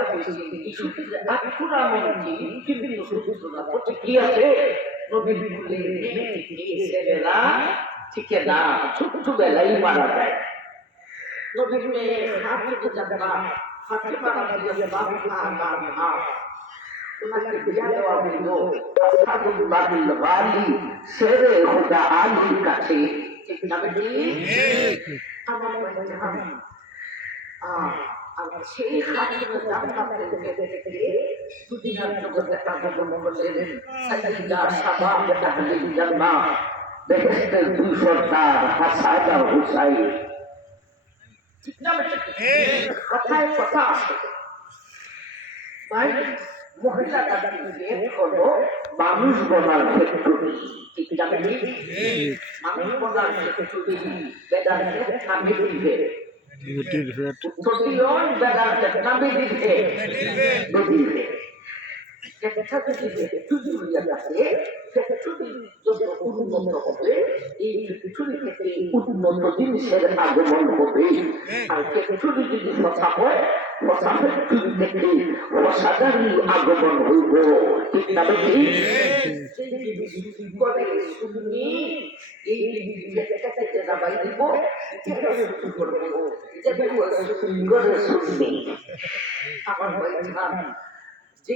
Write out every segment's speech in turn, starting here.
কথা বেশি এই সূত্রে আটকুরা মন্ত্রী কিন্তু সূত্রটা তো ঠিকই আছে নবীর বলে ছেলেরা ঠিক না ছোটবেলায় মারা যায় নবীর মেয়ে হাতে জান্নাত ফাতিমা রাদিয়াল্লাহু তাআলা আনহা উনাকে বিয়া দেওয়া হইল আসাদুল্লাহিল গালি শেরে খুদা আলীর কাছে ঠিক না বেটি আমার বাচ্চা আর সেই খাতুন জান্নাতের থেকে দুনিয়ার জগতে আগমন করলেন সাইয়্যিদা শাবাব আহলিল জান্নাহ বেহেশতের দুই সর্দার হাসান আর হুসাইন ঠিক না বেটি কথায় কথা আছে ভাই মহিলা দাদা হলো মানুষ বনার ফ্যাক্টরি ঠিক না বেটি মানুষ বনার ফ্যাক্টরি বেদান্তের নামে দিবে প্রতিজন বেদান্তের নামে দিবে দিবে যেটা দিবে তুই আছে ফ্যাক্টরি যত উন্নত হবে এই ফ্যাক্টরি থেকে উন্নত জিনিসের আগমন হবে আর ফ্যাক্টরি যদি কথা হয় কথা ফ্যাক্টরি থেকে অসাধারণ আগমন হইব ঠিক না বেটি করে শুনি এই ফ্যাক্টরিতে নামাই দিব এটা শুরু করবে এটা করে শুনি আমার বাচ্চা যে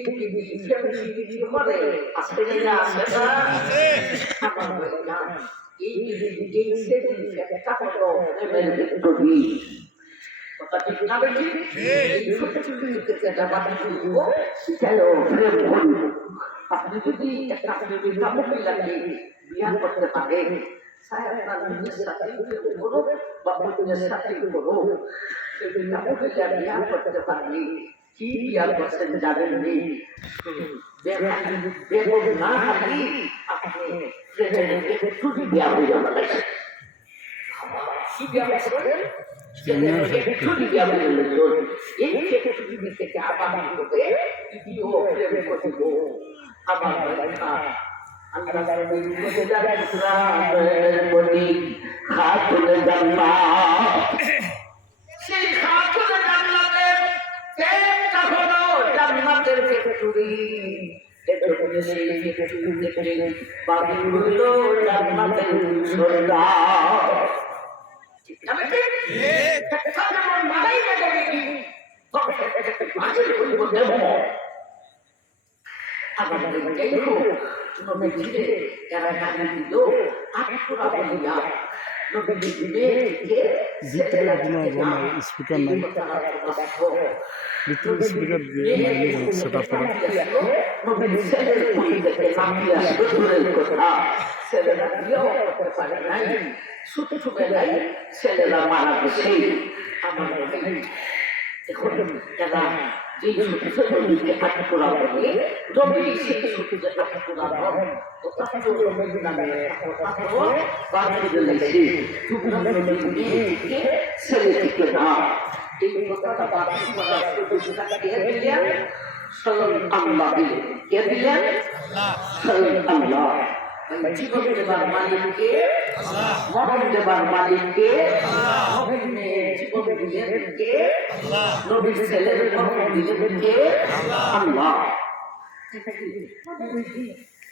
ফ্যাক্টরি করে আসলে না আসে না আমার বাচ্চা এই সেদিন একটা হলো ফ্যাক্টরি কথা ঠিক না বেটি আপনি যদি একটা মহিলাকে বিয়া করতে পারেন আপনার নিজের সাথে করো বা অন্যের সাথে করো মহিলা বিয়া করতে পারলে কি বিয়া করছেন জানেন নেই বেগম না থাকি আপনি বিয়া হয়ে যাবেন কি বিয়া করছেন স্পিকার নাই স্পিকার দিয়ে সেট আপ করা ছেলেরা মারা গেছে আমার এখন যারা যে ছোটকে আটকরা বলে রবি সেই ছোটকে আটকরা বল ছেলে থেকে না এই কথাটা বাতিল করার সুযোগটা কে দিলেন স্বয়ং আল্লাহ দিলেন কে দিলেন স্বয়ং আল্লাহ জীবন দেবার মালিককে মরণ দেবার মালিককে জীবন দিলেন কে নবীর ছেলের মরণ দিলেন কে আল্লাহ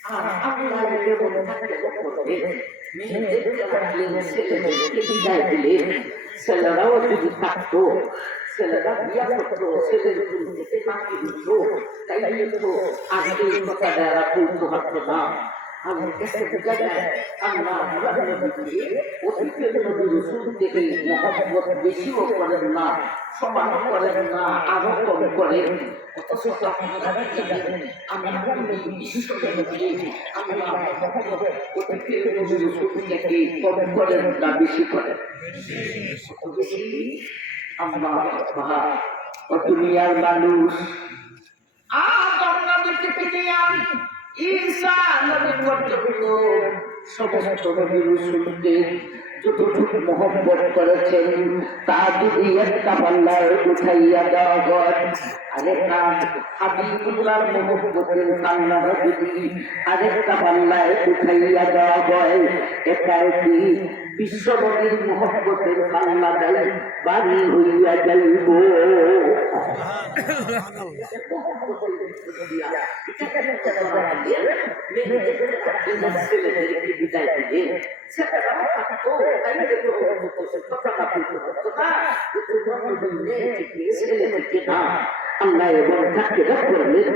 আর আল্লাহ দেবন থাকতে বলতে মেয়েদেরকে রাখলেন ছেলেদেরকে বিদায় দিলেন ছেলেরাও যদি থাকতো ছেলেরা বিয়া করতো ছেলের থেকে মাকে দিত তাই তো আগে কথা দ্বারা বলতে পারতো না আমার কাছে বোঝা যায় আল্লাহ নবীকে অতীতের নবী রাসূল থেকে মহব্বত বেশিও করেন না সমান করেন না আরো কম করেন অথচ আপনারা জানেন আমরা বিশ্ব নবী আল্লাহ মহব্বত অতীতের নবী রাসূল থেকে কম করেন না বেশি করেন বেশি আল্লাহ মহা ও দুনিয়ার মানুষ আদম নবীকে পেয়ান ঈসা নবী পর্যন্ত সমস্ত নবী রাসূলদের যতটুকু মহব্বত করেছেন তা যদি একটা পাল্লায় উঠাইয়া দেওয়া হয় আরেকটা হাবিবুল্লাহর মহব্বতের পাল্লাটা যদি আরেকটা পাল্লায় উঠাইয়া দেওয়া হয় এটা কি বিশ্বনবীর মহব্বতের পাল্লা যাই বাড়ি হইয়া যাইব। ছেলেদেরকে বিদায় দিলেন, ছেলেরা থাকতো ছেলে থেকে না আল্লাহ এবং তাকে করলেন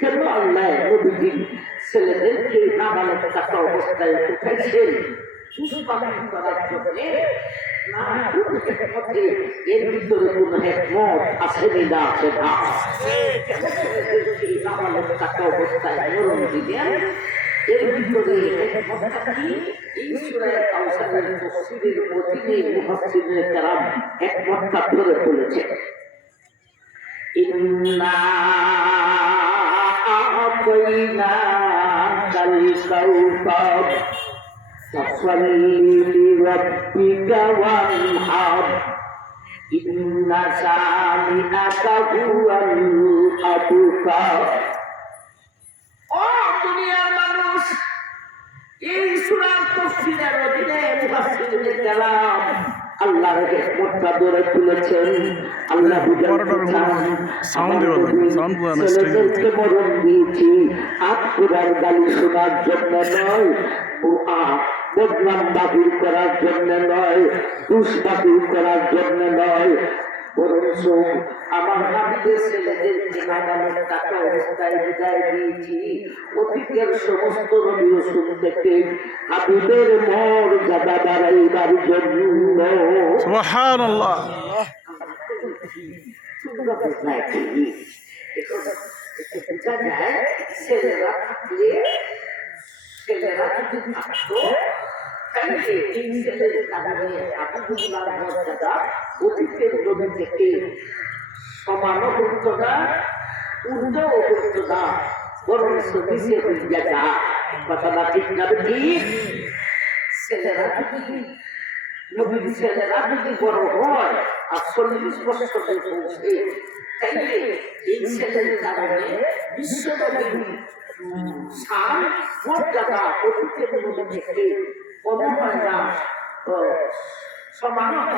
কেন আল্লাহ নবীজি ছেলেদেরকে নাবালক থাকা অবস্থায় উঠাইছেন সুস্বাগত করার জন্যে না এর ভিতরে কোন হেকমত আছে না আছে না নাবালক থাকা অবস্থায় মরণ দিলেন এর ভিতরে হেকমতটা কি এই সূরা কাউসারের তাফসীরের অধীনে মুফাসসিরিনে কেরাম হেকমতটা ধরে তুলেছে। ইন্না আ'তাইনাকাল কাউসার ফাসাল্লি লিরাব্বিকা ওয়ানহার ইন্না শানিআকা হুয়াল আবতার। ও দুনিয়ার মানুষ, এই সূরার তাফসীরের অধীনে মুফাসসিরিনে কেরাম আল্লাহর হিকমতটা ধরে তুলেছেন। আল্লাহ ছেলেদেরকে মরণ দিয়েছি আত্মরার গালি শোনার জন্য নয়, বদনাম বাতিল করার জন্য নয়, দুষ বাতিল করার জন্য নয়, বরঞ্চ আমার হাবিবের ছেলেদেরকে নাবালক থাকা অবস্থায় বিদায় দিয়েছি অতীতের সমস্ত নবী রাসূল থেকে হাবিবের মর্যাদা বাড়াইবার জন্য। সুবহানাল্লাহ। ছেলেরা থাকলে ছেলেরা যদি থাকতো তাইলে এই ছেলের কারণে হাবিবুল্লাহর মর্যাদা অতীতের নবী থেকে সমানও করতো না, উর্ধও করতো না, বরং নিচে হইয়া যা। কথাটা ঠিক না ঠিক? ছেলেরা যদি নবীর ছেলেরা যদি বড় হয় আর 40 বছরে পৌঁছে তাইলে এই ছেলের কারণে বিশ্বনবীর শান মর্যাদা অতীতের নবী থেকে কম হয় না, সমান হয়।